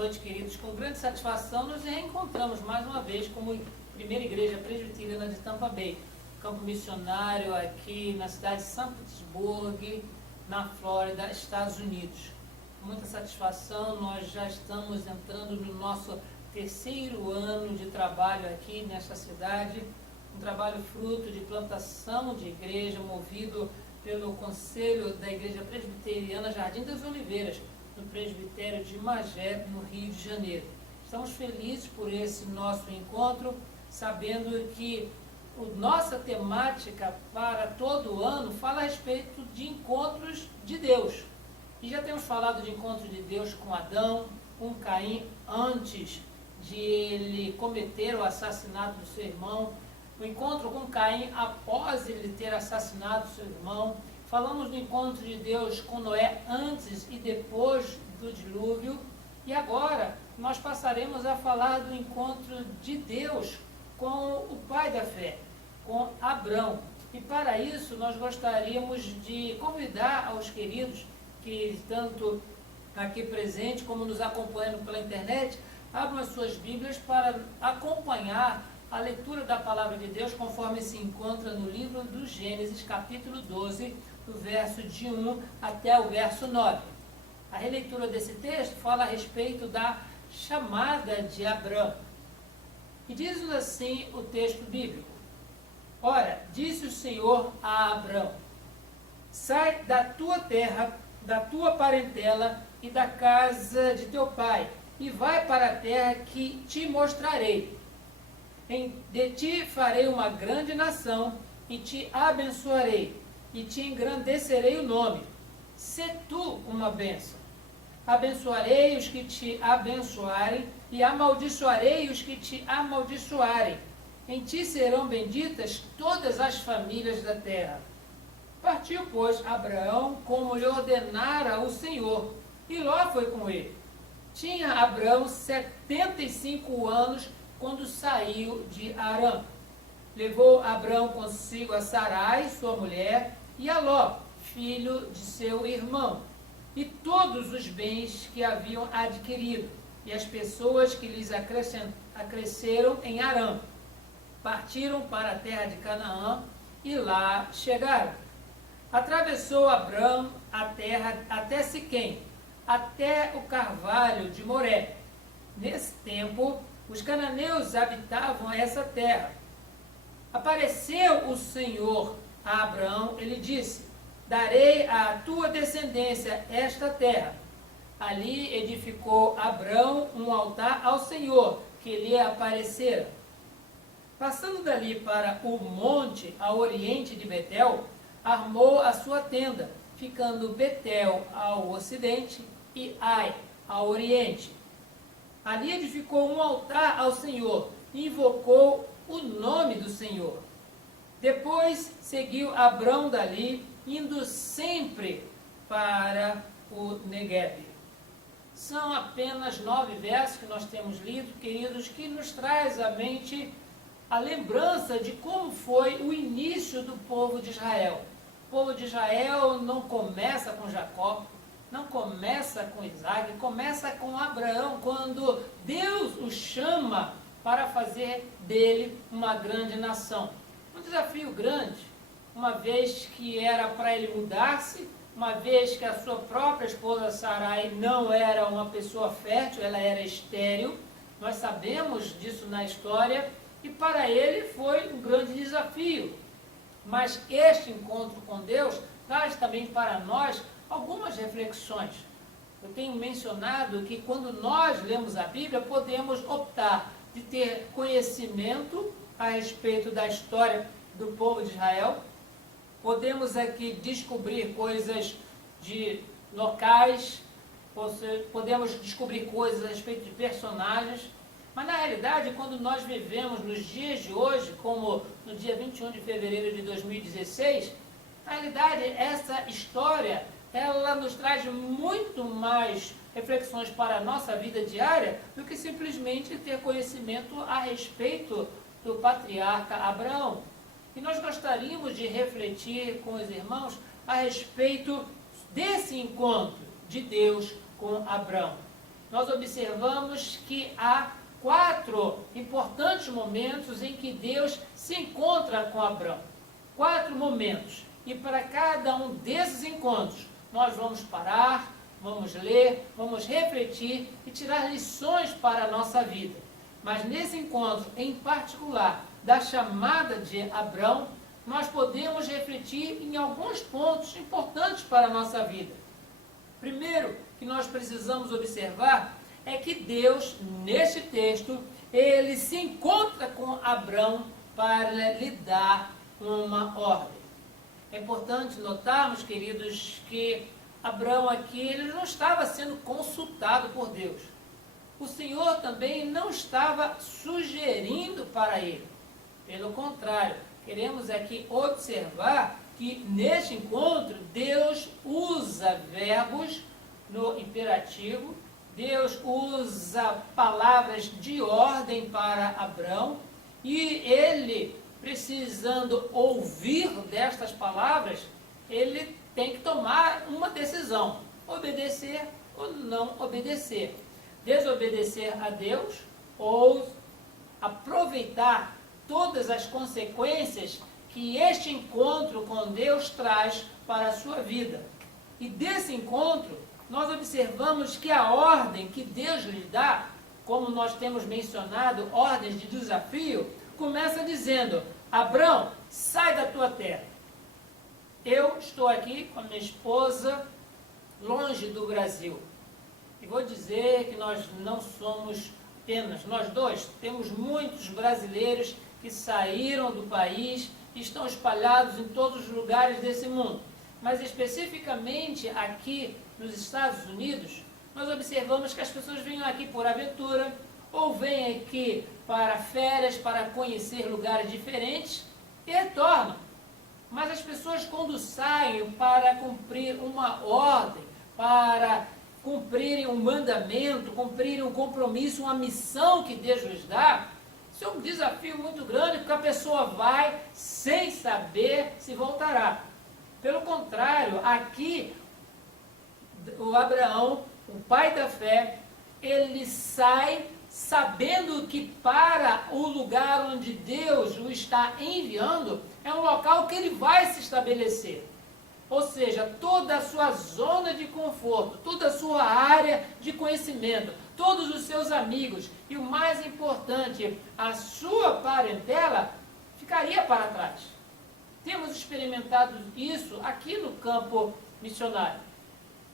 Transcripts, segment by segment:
noite, queridos. Com grande satisfação, nos reencontramos mais uma vez como primeira igreja presbiteriana de Tampa Bay, campo missionário aqui na cidade de São Petersburgo, na Flórida, Estados Unidos. Com muita satisfação, nós já estamos entrando no nosso terceiro ano de trabalho aqui nesta cidade, um trabalho fruto de plantação de igreja, movido pelo Conselho da Igreja Presbiteriana Jardim das Oliveiras, no presbitério de Magé, no Rio de Janeiro. Estamos felizes por esse nosso encontro, sabendo que a nossa temática para todo o ano fala a respeito de encontros de Deus. E já temos falado de encontro de Deus com Adão, com Caim, antes de ele cometer o assassinato do seu irmão, o encontro com Caim após ele ter assassinado seu irmão. Falamos do encontro de Deus com Noé antes e depois do dilúvio. E agora nós passaremos a falar do encontro de Deus com o pai da fé, com Abrão. E para isso nós gostaríamos de convidar aos queridos que tanto aqui presentes como nos acompanhando pela internet, abram as suas Bíblias para acompanhar a leitura da Palavra de Deus conforme se encontra no livro do Gênesis, capítulo 12, do verso de 1 até o verso 9. A releitura desse texto fala a respeito da chamada de Abrão. E diz-nos assim o texto bíblico: Ora, disse o Senhor a Abrão: sai da tua terra, da tua parentela e da casa de teu pai, e vai para a terra que te mostrarei. De ti farei uma grande nação, e te abençoarei, e te engrandecerei o nome. Sê tu uma bênção. Abençoarei os que te abençoarem, e amaldiçoarei os que te amaldiçoarem. Em ti serão benditas todas as famílias da terra. Partiu, pois, Abraão, como lhe ordenara o Senhor, e Ló foi com ele. Tinha Abraão 75 anos quando saiu de Harã. Levou Abraão consigo a Sarai, sua mulher, e a Ló, filho de seu irmão, e todos os bens que haviam adquirido, e as pessoas que lhes acresceram em Harã. Partiram para a terra de Canaã, e lá chegaram. Atravessou Abraão a terra até Siquém, até o carvalho de Moré. Nesse tempo, os cananeus habitavam essa terra. Apareceu o Senhor a Abraão, ele disse: darei à tua descendência esta terra. Ali edificou Abraão um altar ao Senhor, que lhe aparecera. Passando dali para o monte ao oriente de Betel, armou a sua tenda, ficando Betel ao ocidente e Ai ao oriente. Ali edificou um altar ao Senhor e invocou o nome do Senhor. Depois seguiu Abrão dali, indo sempre para o Neguebe. São apenas 9 versos que nós temos lido, queridos, que nos traz à mente a lembrança de como foi o início do povo de Israel. O povo de Israel não começa com Jacó, não começa com Isaac, começa com Abraão, quando Deus o chama para fazer dele uma grande nação. Um desafio grande, uma vez que era para ele mudar-se, uma vez que a sua própria esposa Sarai não era uma pessoa fértil, ela era estéril, nós sabemos disso na história, e para ele foi um grande desafio. Mas este encontro com Deus traz também para nós algumas reflexões. Eu tenho mencionado que quando nós lemos a Bíblia, podemos optar de ter conhecimento a respeito da história do povo de Israel. Podemos aqui descobrir coisas de locais, podemos descobrir coisas a respeito de personagens, mas na realidade, quando nós vivemos nos dias de hoje, como no dia 21 de fevereiro de 2016, na realidade essa história ela nos traz muito mais reflexões para a nossa vida diária do que simplesmente ter conhecimento a respeito do patriarca Abraão. E nós gostaríamos de refletir com os irmãos a respeito desse encontro de Deus com Abraão. nós observamos que há 4 importantes momentos em que Deus se encontra com Abrão. 4 momentos. E para cada um desses encontros, nós vamos parar, vamos ler, vamos refletir e tirar lições para a nossa vida. Mas nesse encontro, em particular, da chamada de Abrão, nós podemos refletir em alguns pontos importantes para a nossa vida. Primeiro, que nós precisamos observar é que Deus, neste texto, ele se encontra com Abrão para lhe dar uma ordem. É importante notarmos, queridos, que Abrão aqui ele não estava sendo consultado por Deus. O Senhor também não estava sugerindo para ele. Pelo contrário, queremos aqui observar que neste encontro Deus usa verbos no imperativo, Deus usa palavras de ordem para Abrão e ele, precisando ouvir destas palavras, ele tem que tomar uma decisão, obedecer ou não obedecer, desobedecer a Deus ou aproveitar todas as consequências que este encontro com Deus traz para a sua vida. E desse encontro, nós observamos que a ordem que Deus lhe dá, como nós temos mencionado, ordens de desafio, começa dizendo: Abrão, sai da tua terra. Eu estou aqui com a minha esposa, longe do Brasil. E vou dizer que nós não somos apenas nós dois, temos muitos brasileiros que saíram do país e estão espalhados em todos os lugares desse mundo. Mas especificamente aqui nos Estados Unidos, nós observamos que as pessoas vêm aqui por aventura, ou vêm aqui para férias, para conhecer lugares diferentes e retornam. Mas as pessoas, quando saem para cumprir uma ordem, para cumprirem um mandamento, cumprirem um compromisso, uma missão que Deus lhes dá, isso é um desafio muito grande, porque a pessoa vai sem saber se voltará. Pelo contrário, aqui, o Abraão, o pai da fé, ele sai sabendo que para o lugar onde Deus o está enviando, é um local que ele vai se estabelecer. Ou seja, toda a sua zona de conforto, toda a sua área de conhecimento, todos os seus amigos e o mais importante, a sua parentela, ficaria para trás. Temos experimentado isso aqui no campo missionário.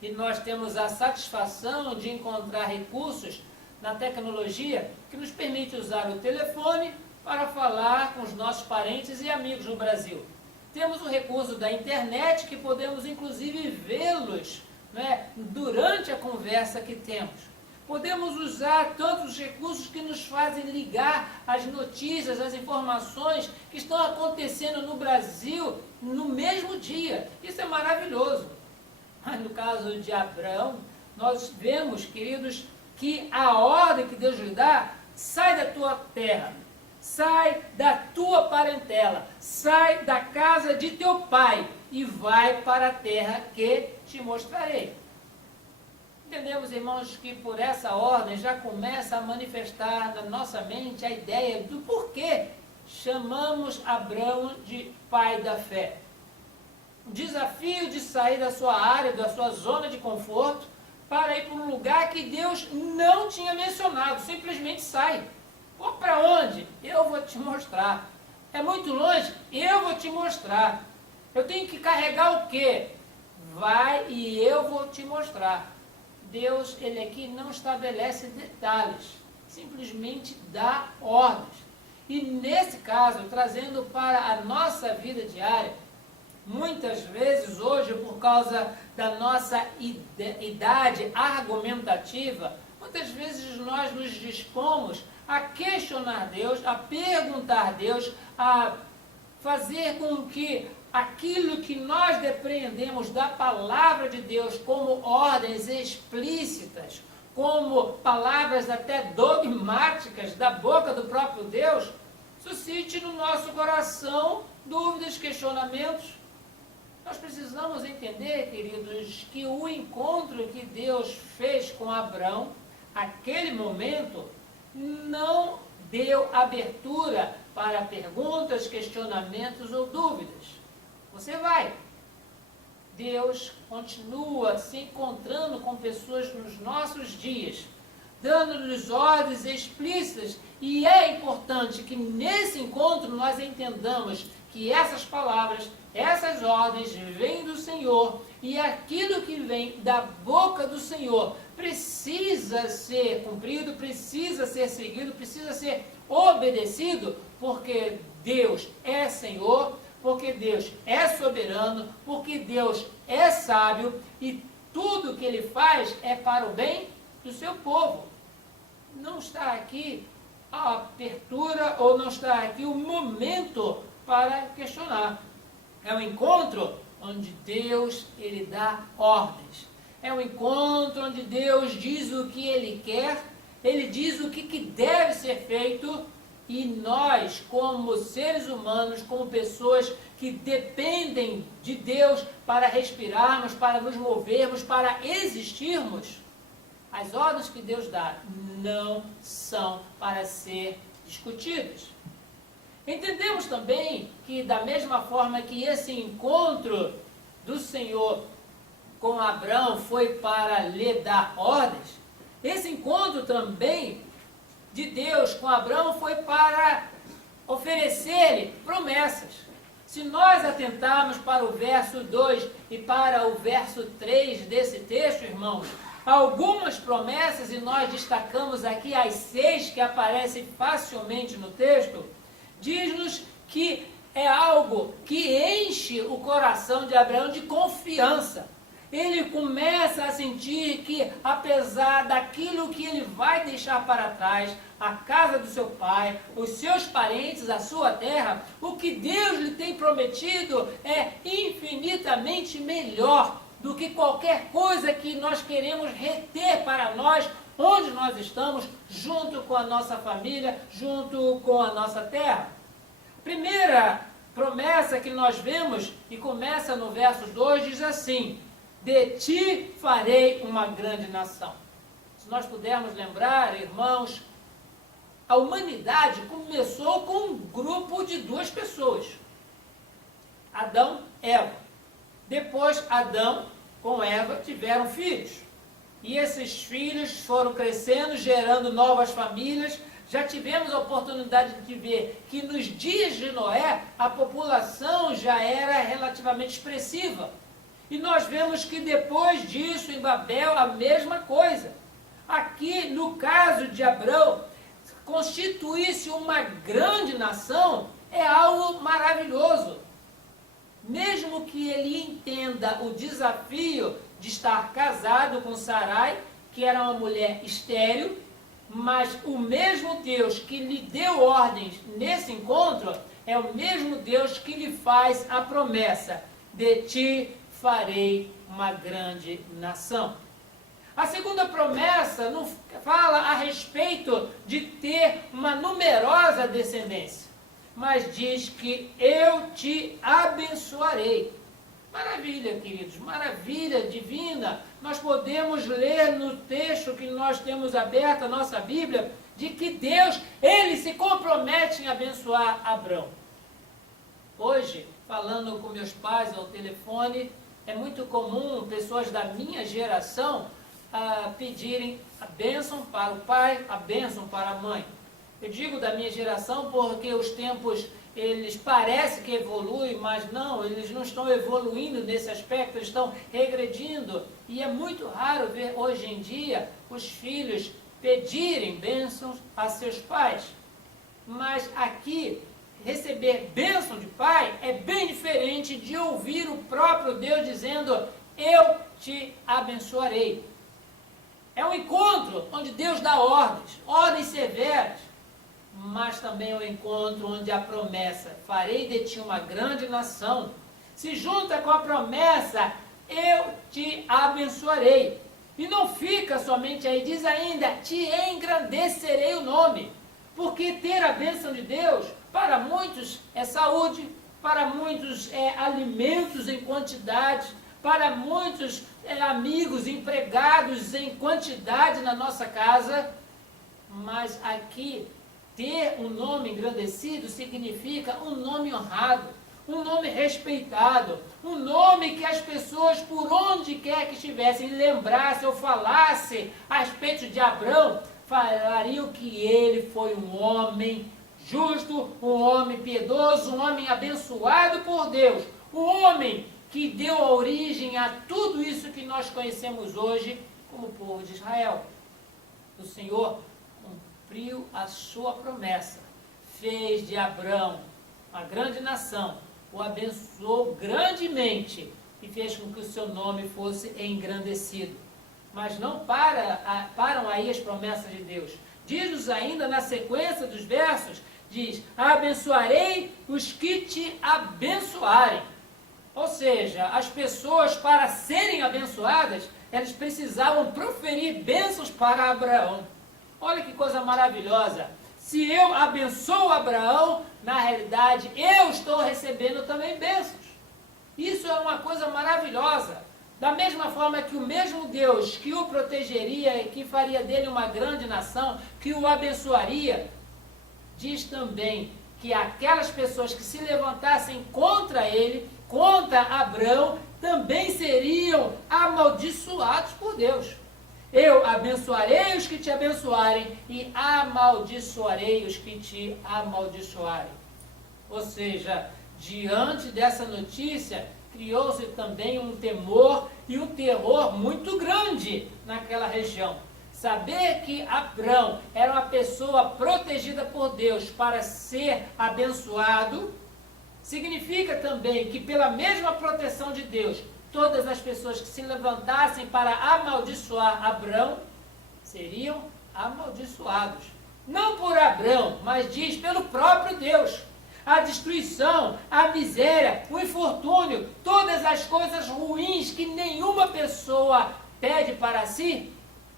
E nós temos a satisfação de encontrar recursos na tecnologia que nos permite usar o telefone para falar com os nossos parentes e amigos no Brasil. Temos o recurso da internet que podemos inclusive vê-los, né, durante a conversa que temos. Podemos usar tantos os recursos que nos fazem ligar as notícias, as informações que estão acontecendo no Brasil no mesmo dia. Isso é maravilhoso. Mas no caso de Abraão, nós vemos, queridos, que a ordem que Deus lhe dá: sai da tua terra, sai da tua parentela, sai da casa de teu pai e vai para a terra que te mostrarei. Entendemos, irmãos, que por essa ordem já começa a manifestar na nossa mente a ideia do porquê chamamos Abraão de pai da fé. O desafio de sair da sua área, da sua zona de conforto, para ir para um lugar que Deus não tinha mencionado, simplesmente sai. Ou para onde? Eu vou te mostrar. É muito longe? Eu vou te mostrar. Eu tenho que carregar o quê? Vai e eu vou te mostrar. Deus, ele aqui não estabelece detalhes, simplesmente dá ordens. E nesse caso, trazendo para a nossa vida diária, muitas vezes hoje, por causa da nossa idade argumentativa, muitas vezes nós nos dispomos a questionar Deus, a perguntar a Deus, a fazer com que aquilo que nós depreendemos da palavra de Deus como ordens explícitas, como palavras até dogmáticas da boca do próprio Deus, suscite no nosso coração dúvidas, questionamentos. Nós precisamos entender, queridos, que o encontro que Deus fez com Abrão aquele momento não deu abertura para perguntas, questionamentos ou dúvidas. Você vai. Deus continua se encontrando com pessoas nos nossos dias, dando-nos ordens explícitas, e é importante que nesse encontro nós entendamos que essas palavras, essas ordens vêm do Senhor, e aquilo que vem da boca do Senhor precisa ser cumprido, precisa ser seguido, precisa ser obedecido, porque Deus é Senhor, porque Deus é soberano, porque Deus é sábio, e tudo que Ele faz é para o bem do seu povo. Não está aqui a abertura, ou não está aqui o momento para questionar. É um encontro onde Deus, Ele dá ordens. É um encontro onde Deus diz o que Ele quer, Ele diz o que deve ser feito, e nós, como seres humanos, como pessoas que dependem de Deus para respirarmos, para nos movermos, para existirmos, as ordens que Deus dá não são para ser discutidas. Entendemos também que, da mesma forma que esse encontro do Senhor com Abraão foi para lhe dar ordens, esse encontro também de Deus com Abraão foi para oferecer-lhe promessas. Se nós atentarmos para o verso 2 e para o verso 3 desse texto, irmãos, algumas promessas, e nós destacamos aqui as 6 que aparecem facilmente no texto, diz-nos que é algo que enche o coração de Abraão de confiança. Ele começa a sentir que, apesar daquilo que ele vai deixar para trás, a casa do seu pai, os seus parentes, a sua terra, o que Deus lhe tem prometido é infinitamente melhor do que qualquer coisa que nós queremos reter para nós, onde nós estamos, junto com a nossa família, junto com a nossa terra. Primeira promessa que nós vemos, e começa no verso 2, diz assim: de ti farei uma grande nação. Se nós pudermos lembrar, irmãos, a humanidade começou com um grupo de 2 pessoas. Adão e Eva. Depois, Adão com Eva tiveram filhos. E esses filhos foram crescendo, gerando novas famílias. Já tivemos a oportunidade de ver que nos dias de Noé, a população já era relativamente expressiva. E nós vemos que depois disso, em Babel, a mesma coisa. Aqui, no caso de Abraão, constituir-se uma grande nação é algo maravilhoso. Mesmo que ele entenda o desafio de estar casado com Sarai, que era uma mulher estéril, mas o mesmo Deus que lhe deu ordens nesse encontro é o mesmo Deus que lhe faz a promessa: de ti farei uma grande nação. A segunda promessa não fala a respeito de ter uma numerosa descendência, mas diz que eu te abençoarei. Maravilha, queridos, maravilha divina. Nós podemos ler no texto que nós temos aberto, a nossa Bíblia, de que Deus, Ele se compromete em abençoar Abraão. Hoje, falando com meus pais ao telefone, é muito comum pessoas da minha geração pedirem a bênção para o pai, a bênção para a mãe. Eu digo da minha geração porque os tempos, eles parecem que evoluem, mas não, eles não estão evoluindo nesse aspecto, eles estão regredindo. E é muito raro ver hoje em dia os filhos pedirem bênçãos a seus pais. Mas aqui, receber bênção de pai é bem diferente de ouvir o próprio Deus dizendo: eu te abençoarei. É um encontro onde Deus dá ordens severas, mas também é um encontro onde a promessa, farei de ti uma grande nação, se junta com a promessa, eu te abençoarei. E não fica somente aí, diz ainda, te engrandecerei o nome. Porque ter a bênção de Deus, para muitos é saúde, para muitos é alimentos em quantidade, para muitos amigos, empregados em quantidade na nossa casa, mas aqui ter um nome engrandecido significa um nome honrado, um nome respeitado, um nome que as pessoas, por onde quer que estivessem, lembrassem ou falassem a respeito de Abrão, falariam que ele foi um homem justo, um homem piedoso, um homem abençoado por Deus, um homem que deu origem a tudo isso que nós conhecemos hoje como povo de Israel. O Senhor cumpriu a sua promessa, fez de Abrão uma grande nação, o abençoou grandemente e fez com que o seu nome fosse engrandecido. Mas não param aí as promessas de Deus. Diz-nos ainda na sequência dos versos, diz, abençoarei os que te abençoarem. Ou seja, as pessoas, para serem abençoadas, elas precisavam proferir bênçãos para Abraão. Olha que coisa maravilhosa. Se eu abençoo Abraão, na realidade, eu estou recebendo também bênçãos. Isso é uma coisa maravilhosa. Da mesma forma que o mesmo Deus que o protegeria e que faria dele uma grande nação, que o abençoaria, diz também que aquelas pessoas que se levantassem contra ele, contra Abrão, também seriam amaldiçoados por Deus. Eu abençoarei os que te abençoarem e amaldiçoarei os que te amaldiçoarem. Ou seja, diante dessa notícia, criou-se também um temor e um terror muito grande naquela região. Saber que Abrão era uma pessoa protegida por Deus para ser abençoado, significa também que pela mesma proteção de Deus, todas as pessoas que se levantassem para amaldiçoar Abrão, seriam amaldiçoados. Não por Abrão, mas diz pelo próprio Deus. A destruição, a miséria, o infortúnio, todas as coisas ruins que nenhuma pessoa pede para si,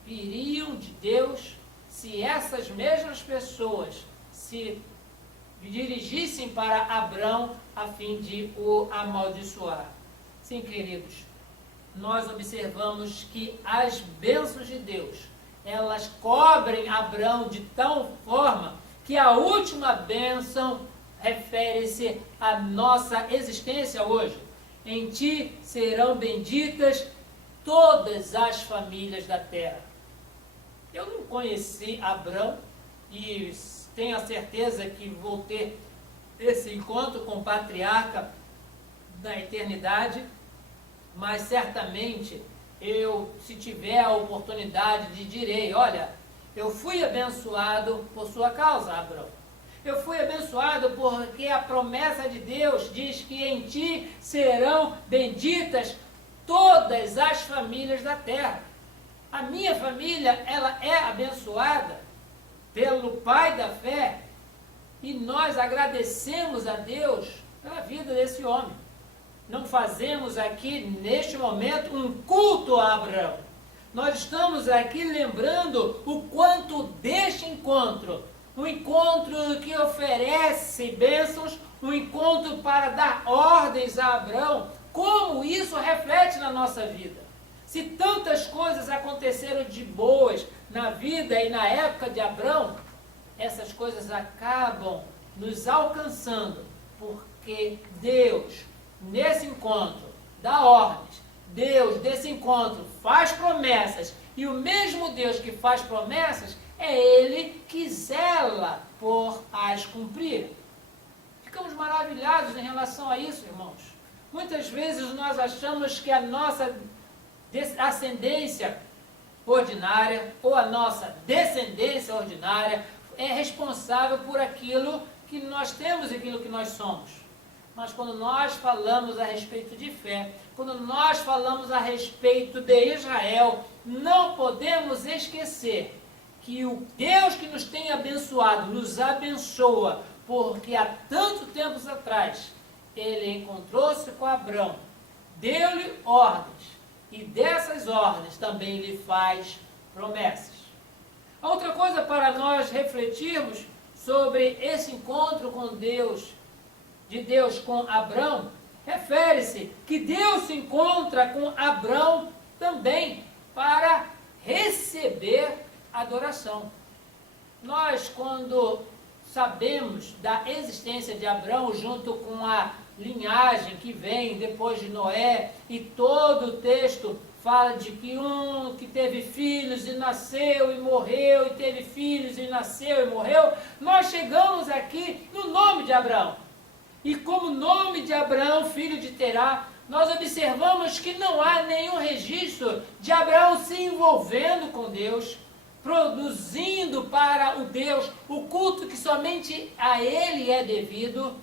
viriam de Deus se essas mesmas pessoas se dirigissem para Abrão a fim de o amaldiçoar. Sim, queridos, nós observamos que as bênçãos de Deus, elas cobrem Abrão de tal forma que a última bênção refere-se à nossa existência hoje. Em ti serão benditas todas as famílias da terra. Eu não conheci Abrão e tenho a certeza que vou ter esse encontro com o patriarca da eternidade, mas certamente eu, se tiver a oportunidade, direi, olha, eu fui abençoado por sua causa, Abrão. Eu fui abençoado porque a promessa de Deus diz que em ti serão benditas todas as famílias da terra. A minha família, ela é abençoada pelo Pai da fé e nós agradecemos a Deus pela vida desse homem. Não fazemos aqui, neste momento, um culto a Abraão. Nós estamos aqui lembrando o quanto deste encontro, um encontro que oferece bênçãos, um encontro para dar ordens a Abraão, como isso reflete na nossa vida. Se tantas coisas aconteceram de boas na vida e na época de Abraão, essas coisas acabam nos alcançando, porque Deus, nesse encontro, dá ordens. Deus, desse encontro, faz promessas. E o mesmo Deus que faz promessas, é Ele que zela por as cumprir. Ficamos maravilhados em relação a isso, irmãos. Muitas vezes nós achamos que a nossa ascendência ordinária ou a nossa descendência ordinária é responsável por aquilo que nós temos e aquilo que nós somos. Mas quando nós falamos a respeito de fé, quando nós falamos a respeito de Israel, não podemos esquecer que o Deus que nos tem abençoado, nos abençoa, porque há tanto tempo atrás, ele encontrou-se com Abrão, deu-lhe ordens, e dessas ordens também lhe faz promessas. A outra coisa para nós refletirmos sobre esse encontro com Deus, de Deus com Abrão, refere-se que Deus se encontra com Abrão também para receber adoração. Nós, quando sabemos da existência de Abrão, junto com a linhagem que vem depois de Noé, e todo o texto fala de que um que teve filhos e nasceu e morreu, e teve filhos e nasceu e morreu, nós chegamos aqui no nome de Abrão. E como nome de Abrão, filho de Terá, nós observamos que não há nenhum registro de Abraão se envolvendo com Deus, produzindo para o Deus o culto que somente a ele é devido.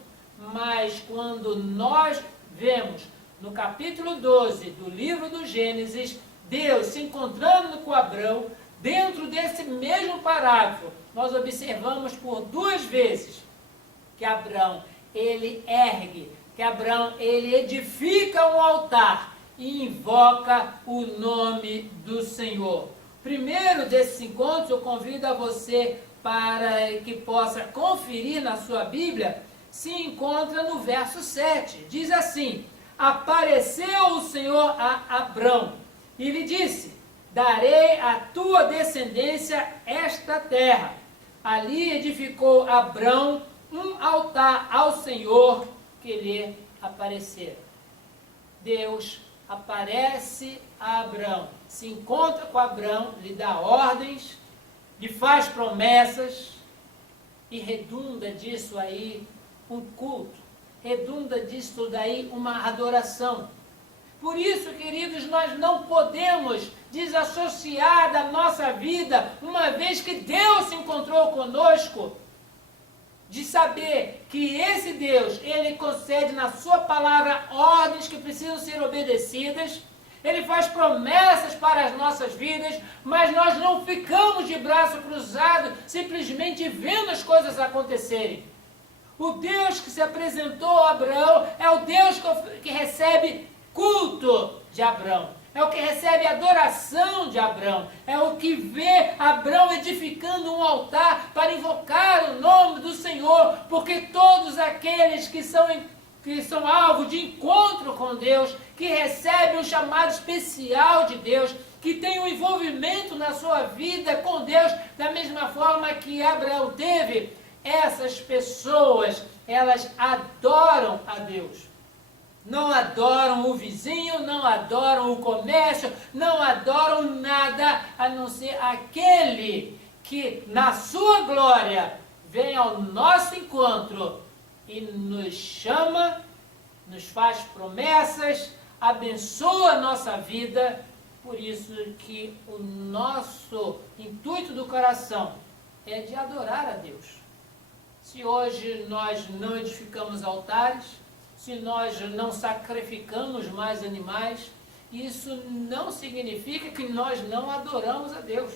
Mas quando nós vemos no capítulo 12 do livro do Gênesis, Deus se encontrando com Abrão, dentro desse mesmo parágrafo, nós observamos por 2 vezes que Abrão, ele ergue, que Abrão, ele edifica um altar e invoca o nome do Senhor. Primeiro desses encontros, eu convido a você para que possa conferir na sua Bíblia, se encontra no verso 7. Diz assim: apareceu o Senhor a Abrão e lhe disse: darei à tua descendência esta terra. Ali edificou Abrão um altar ao Senhor que lhe aparecera. Deus aparece a Abrão, se encontra com Abrão, lhe dá ordens, lhe faz promessas, e redunda disso aí um culto, redunda disso daí uma adoração. Por isso, queridos, nós não podemos desassociar da nossa vida, uma vez que Deus se encontrou conosco, de saber que esse Deus, ele concede na sua palavra ordens que precisam ser obedecidas, ele faz promessas para as nossas vidas, mas nós não ficamos de braço cruzado, simplesmente vendo as coisas acontecerem. O Deus que se apresentou a Abraão é o Deus que recebe culto de Abraão, é o que recebe adoração de Abraão, é o que vê Abraão edificando um altar para invocar o nome do Senhor, porque todos aqueles que são alvo de encontro com Deus, que recebem um chamado especial de Deus, que tem um envolvimento na sua vida com Deus, da mesma forma que Abraão teve, essas pessoas, elas adoram a Deus. Não adoram o vizinho, não adoram o comércio, não adoram nada a não ser aquele que, na sua glória, vem ao nosso encontro e nos chama, nos faz promessas, abençoa a nossa vida. Por isso que o nosso intuito do coração é de adorar a Deus. Se hoje nós não edificamos altares, se nós não sacrificamos mais animais, isso não significa que nós não adoramos a Deus.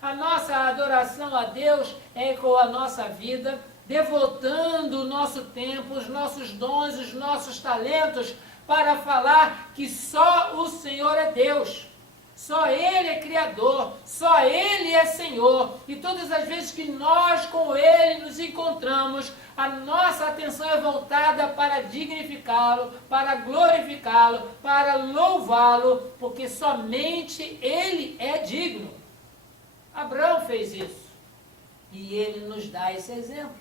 A nossa adoração a Deus é com a nossa vida, devotando o nosso tempo, os nossos dons, os nossos talentos, para falar que só o Senhor é Deus. Só Ele é Criador, só Ele é Senhor. E todas as vezes que nós com Ele nos encontramos, a nossa atenção é voltada para dignificá-lo, para glorificá-lo, para louvá-lo, porque somente Ele é digno. Abraão fez isso. E ele nos dá esse exemplo.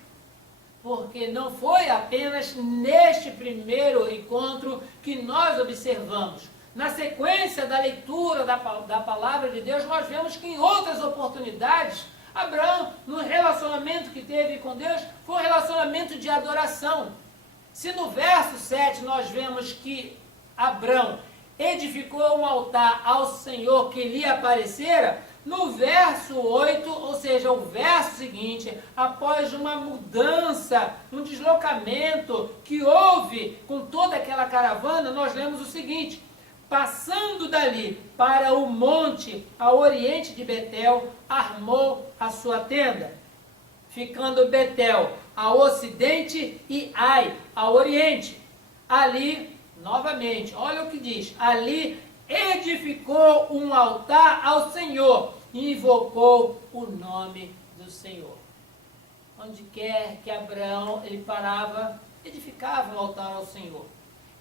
Porque não foi apenas neste primeiro encontro que nós observamos. Na sequência da leitura da palavra de Deus, nós vemos que em outras oportunidades, Abraão, no relacionamento que teve com Deus, foi um relacionamento de adoração. Se no verso 7 nós vemos que Abraão edificou um altar ao Senhor que lhe aparecera, no verso 8, ou seja, o verso seguinte, após uma mudança, um deslocamento que houve com toda aquela caravana, nós lemos o seguinte: passando dali para o monte ao oriente de Betel, armou a sua tenda, ficando Betel ao ocidente e Ai ao oriente. Ali, novamente, olha o que diz, ali edificou um altar ao Senhor e invocou o nome do Senhor. Onde quer que Abraão ele parava, edificava um altar ao Senhor.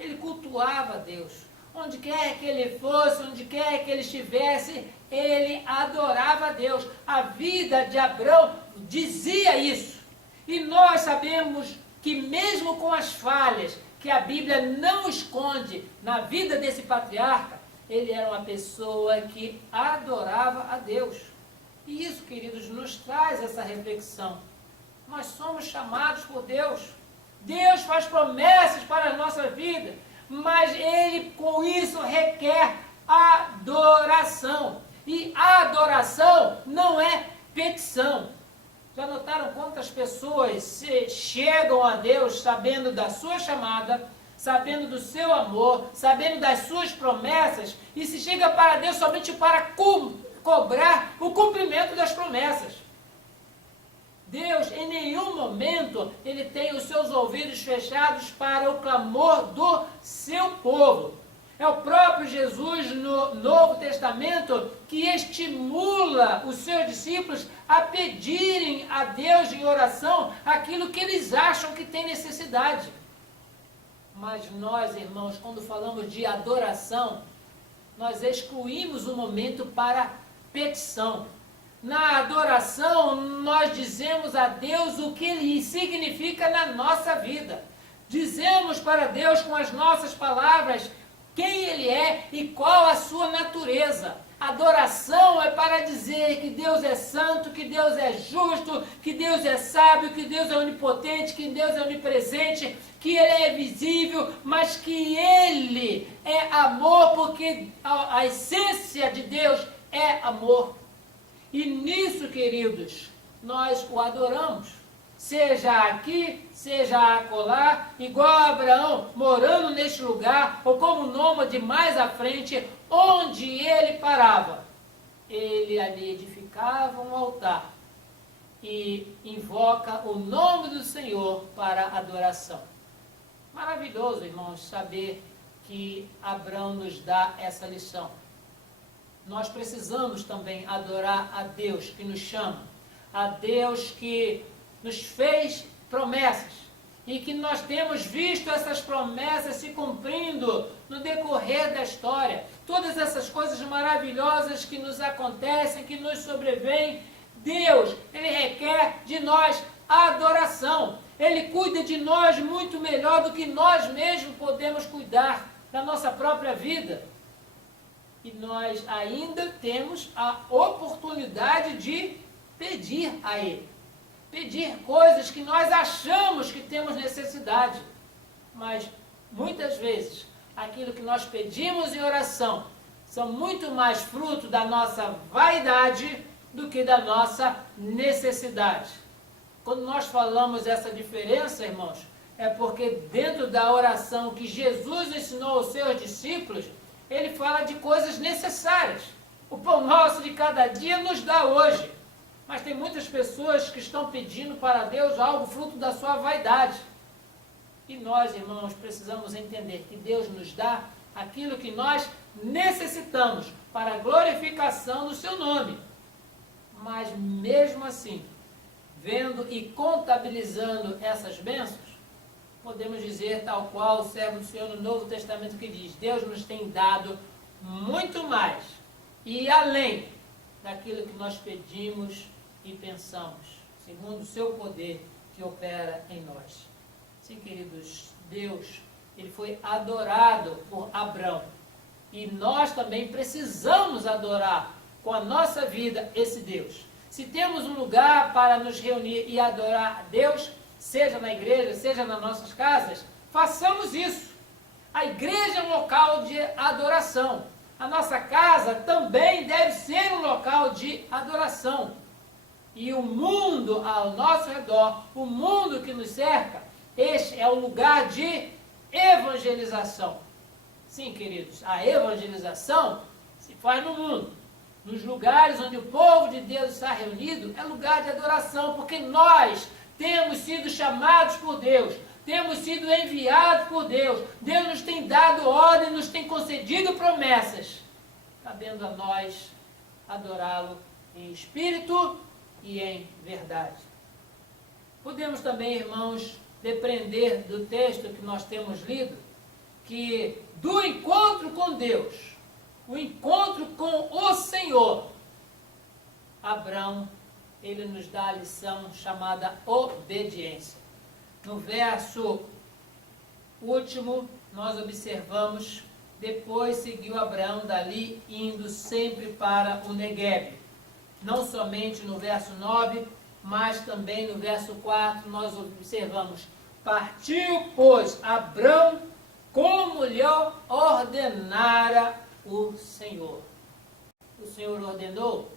ele cultuava a Deus. Onde quer que ele fosse, onde quer que ele estivesse, ele adorava a Deus. A vida de Abrão dizia isso. E nós sabemos que mesmo com as falhas que a Bíblia não esconde na vida desse patriarca, ele era uma pessoa que adorava a Deus. E isso, queridos, nos traz essa reflexão. Nós somos chamados por Deus. Deus faz promessas para a nossa vida, mas Ele com isso requer adoração. E adoração não é petição. Já notaram quantas pessoas chegam a Deus sabendo da sua chamada, sabendo do seu amor, sabendo das suas promessas, e se chega para Deus somente para cobrar o cumprimento das promessas? Deus, em nenhum momento, Ele tem os seus ouvidos fechados para o clamor do seu povo. É o próprio Jesus, no Novo Testamento, que estimula os seus discípulos a pedirem a Deus em oração aquilo que eles acham que tem necessidade. Mas nós, irmãos, quando falamos de adoração, nós excluímos o momento para petição. Na adoração, nós dizemos a Deus o que Ele significa na nossa vida. Dizemos para Deus com as nossas palavras quem Ele é e qual a sua natureza. Adoração é para dizer que Deus é santo, que Deus é justo, que Deus é sábio, que Deus é onipotente, que Deus é onipresente, que Ele é visível, mas que Ele é amor, porque a essência de Deus é amor. E nisso, queridos, nós o adoramos. Seja aqui, seja acolá, igual a Abraão, morando neste lugar, ou como nômade mais à frente, onde ele parava. Ele ali edificava um altar e invoca o nome do Senhor para adoração. Maravilhoso, irmãos, saber que Abraão nos dá essa lição. Nós precisamos também adorar a Deus que nos chama, a Deus que nos fez promessas e que nós temos visto essas promessas se cumprindo no decorrer da história. Todas essas coisas maravilhosas que nos acontecem, que nos sobrevêm, Deus, Ele requer de nós adoração. Ele cuida de nós muito melhor do que nós mesmos podemos cuidar da nossa própria vida. E nós ainda temos a oportunidade de pedir a Ele. Pedir coisas que nós achamos que temos necessidade. Mas, muitas vezes, aquilo que nós pedimos em oração são muito mais fruto da nossa vaidade do que da nossa necessidade. Quando nós falamos essa diferença, irmãos, é porque dentro da oração que Jesus ensinou aos seus discípulos, Ele fala de coisas necessárias. O pão nosso de cada dia nos dá hoje. Mas tem muitas pessoas que estão pedindo para Deus algo fruto da sua vaidade. E nós, irmãos, precisamos entender que Deus nos dá aquilo que nós necessitamos para a glorificação do seu nome. Mas mesmo assim, vendo e contabilizando essas bênçãos, podemos dizer tal qual o servo do Senhor no Novo Testamento que diz: Deus nos tem dado muito mais e além daquilo que nós pedimos e pensamos, segundo o seu poder que opera em nós. Sim, queridos, Deus, Ele foi adorado por Abrão. E nós também precisamos adorar com a nossa vida esse Deus. Se temos um lugar para nos reunir e adorar a Deus, seja na igreja, seja nas nossas casas, façamos isso. A igreja é um local de adoração. A nossa casa também deve ser um local de adoração. E o mundo ao nosso redor, o mundo que nos cerca, este é o lugar de evangelização. Sim, queridos, a evangelização se faz no mundo. Nos lugares onde o povo de Deus está reunido, é lugar de adoração, porque nós temos sido chamados por Deus, temos sido enviados por Deus, Deus nos tem dado ordem, nos tem concedido promessas, cabendo a nós adorá-lo em espírito e em verdade. Podemos também, irmãos, depreender do texto que nós temos lido, que do encontro com Deus, o encontro com o Senhor, Abrão, ele nos dá a lição chamada obediência. No verso último, nós observamos, depois seguiu Abrão dali, indo sempre para o Neguebe. Não somente no verso 9, mas também no verso 4, nós observamos, partiu, pois, Abrão, como lhe ordenara o Senhor. O Senhor ordenou,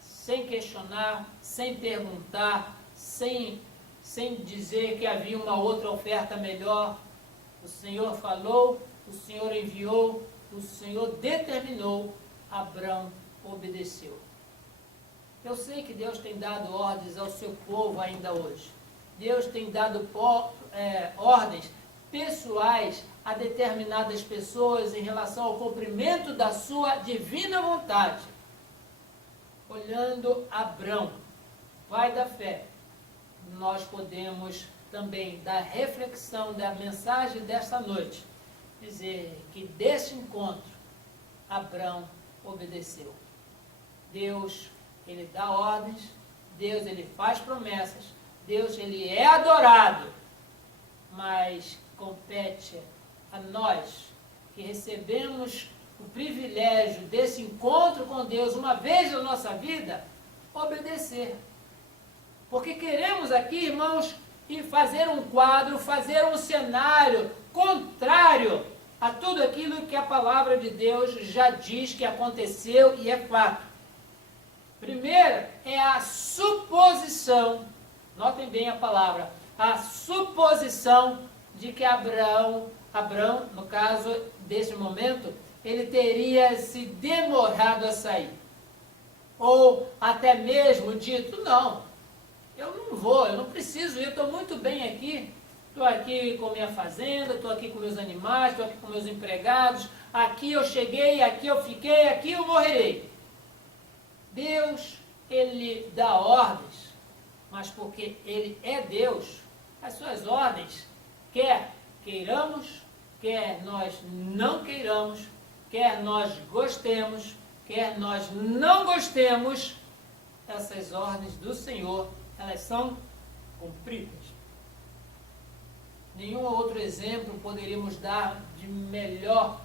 sem questionar, sem perguntar, sem dizer que havia uma outra oferta melhor. O Senhor falou, o Senhor enviou, o Senhor determinou, Abrão obedeceu. Eu sei que Deus tem dado ordens ao seu povo ainda hoje. Deus tem dado ordens pessoais a determinadas pessoas em relação ao cumprimento da sua divina vontade. Olhando Abrão, pai da fé, nós podemos também, da reflexão da mensagem desta noite, dizer que deste encontro, Abrão obedeceu. Deus, ele dá ordens, Deus, ele faz promessas, Deus, ele é adorado, mas compete a nós, que recebemos o privilégio desse encontro com Deus uma vez na nossa vida, obedecer. Porque queremos aqui, irmãos, fazer um quadro, fazer um cenário contrário a tudo aquilo que a palavra de Deus já diz que aconteceu e é fato. Primeiro é a suposição, notem bem a palavra, a suposição de que Abrão, no caso desse momento, ele teria se demorado a sair. Ou até mesmo dito, não, eu não vou, eu não preciso ir, eu estou muito bem aqui. Estou aqui com minha fazenda, estou aqui com meus animais, estou aqui com meus empregados. Aqui eu cheguei, aqui eu fiquei, aqui eu morrerei. Deus, ele dá ordens, mas porque ele é Deus, as suas ordens, quer queiramos, quer nós não queiramos, quer nós gostemos, quer nós não gostemos, essas ordens do Senhor, elas são cumpridas. Nenhum outro exemplo poderíamos dar de melhor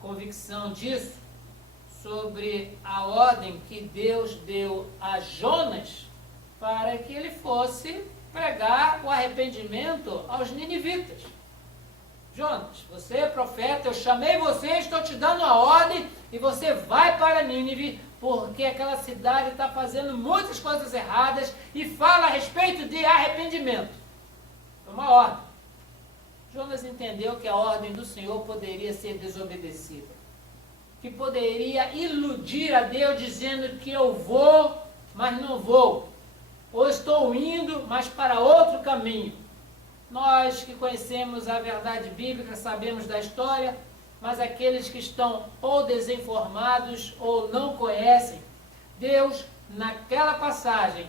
convicção disso, sobre a ordem que Deus deu a Jonas para que ele fosse pregar o arrependimento aos ninivitas. Jonas, você é profeta, eu chamei você, estou te dando a ordem e você vai para Nínive, porque aquela cidade está fazendo muitas coisas erradas e fala a respeito de arrependimento. É uma ordem. Jonas entendeu que a ordem do Senhor poderia ser desobedecida, que poderia iludir a Deus dizendo que eu vou, mas não vou, ou estou indo, mas para outro caminho. Nós que conhecemos a verdade bíblica, sabemos da história, mas aqueles que estão ou desinformados ou não conhecem, Deus, naquela passagem,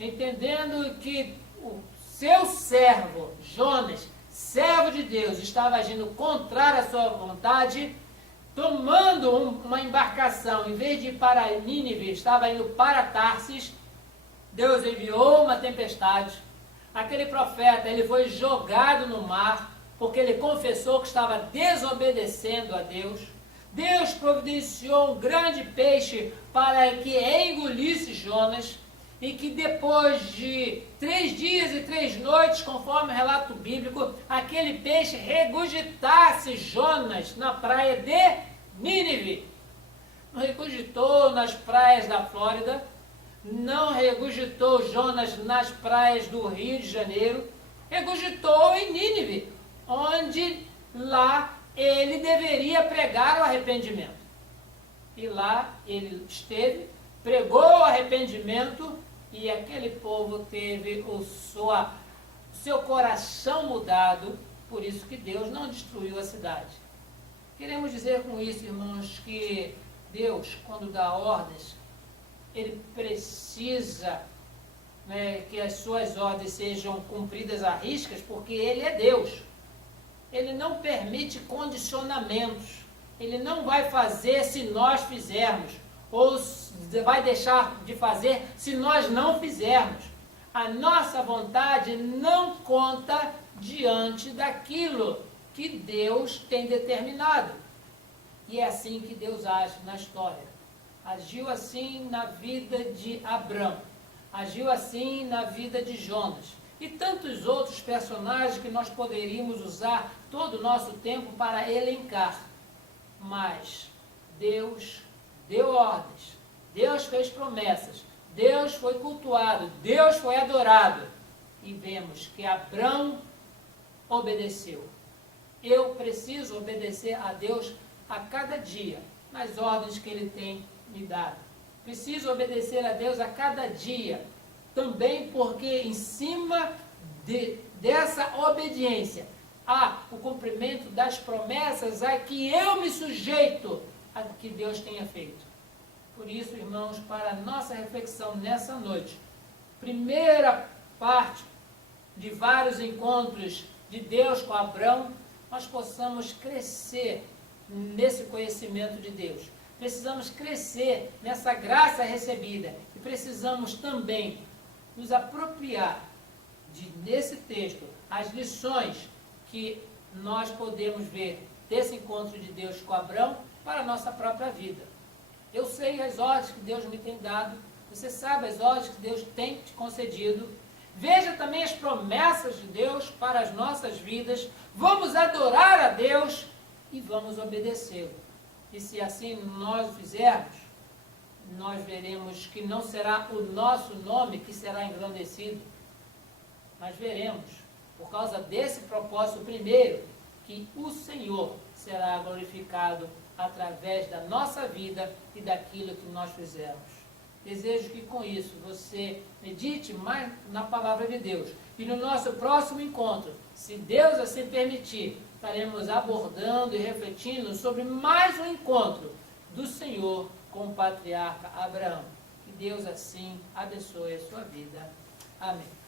entendendo que o seu servo, Jonas, servo de Deus, estava agindo contrário à sua vontade, tomando uma embarcação, em vez de ir para Nínive, estava indo para Tarsis. Deus enviou uma tempestade. Aquele profeta, ele foi jogado no mar, porque ele confessou que estava desobedecendo a Deus. Deus providenciou um grande peixe para que engolisse Jonas, e que depois de 3 dias e 3 noites, conforme o relato bíblico, aquele peixe regurgitasse Jonas na praia de Nínive. Não regurgitou nas praias da Flórida, não regurgitou Jonas nas praias do Rio de Janeiro, regurgitou em Nínive, onde lá ele deveria pregar o arrependimento. E lá ele esteve, pregou o arrependimento, e aquele povo teve o seu coração mudado, por isso que Deus não destruiu a cidade. Queremos dizer com isso, irmãos, que Deus, quando dá ordens, ele precisa, que as suas ordens sejam cumpridas à riscas, porque ele é Deus. Ele não permite condicionamentos. Ele não vai fazer se nós fizermos, ou vai deixar de fazer se nós não fizermos. A nossa vontade não conta diante daquilo que Deus tem determinado. E é assim que Deus age na história. Agiu assim na vida de Abrão. Agiu assim na vida de Jonas. E tantos outros personagens que nós poderíamos usar todo o nosso tempo para elencar. Mas Deus deu ordens. Deus fez promessas. Deus foi cultuado. Deus foi adorado. E vemos que Abrão obedeceu. Eu preciso obedecer a Deus a cada dia, nas ordens que Ele tem me dado. Preciso obedecer a Deus a cada dia, também porque em cima dessa obediência há o cumprimento das promessas a que eu me sujeito a que Deus tenha feito. Por isso, irmãos, para a nossa reflexão nessa noite, primeira parte de vários encontros de Deus com Abrão, nós possamos crescer nesse conhecimento de Deus. Precisamos crescer nessa graça recebida e precisamos também nos apropriar nesse texto as lições que nós podemos ver desse encontro de Deus com Abrão para a nossa própria vida. Eu sei as ordens que Deus me tem dado, você sabe as ordens que Deus tem te concedido. Veja também as promessas de Deus para as nossas vidas. Vamos adorar a Deus e vamos obedecê-lo. E se assim nós o fizermos, nós veremos que não será o nosso nome que será engrandecido, mas veremos, por causa desse propósito primeiro, que o Senhor será glorificado através da nossa vida e daquilo que nós fizermos. Desejo que com isso você medite mais na palavra de Deus. E no nosso próximo encontro, se Deus assim permitir, estaremos abordando e refletindo sobre mais um encontro do Senhor com o patriarca Abraão. Que Deus assim abençoe a sua vida. Amém.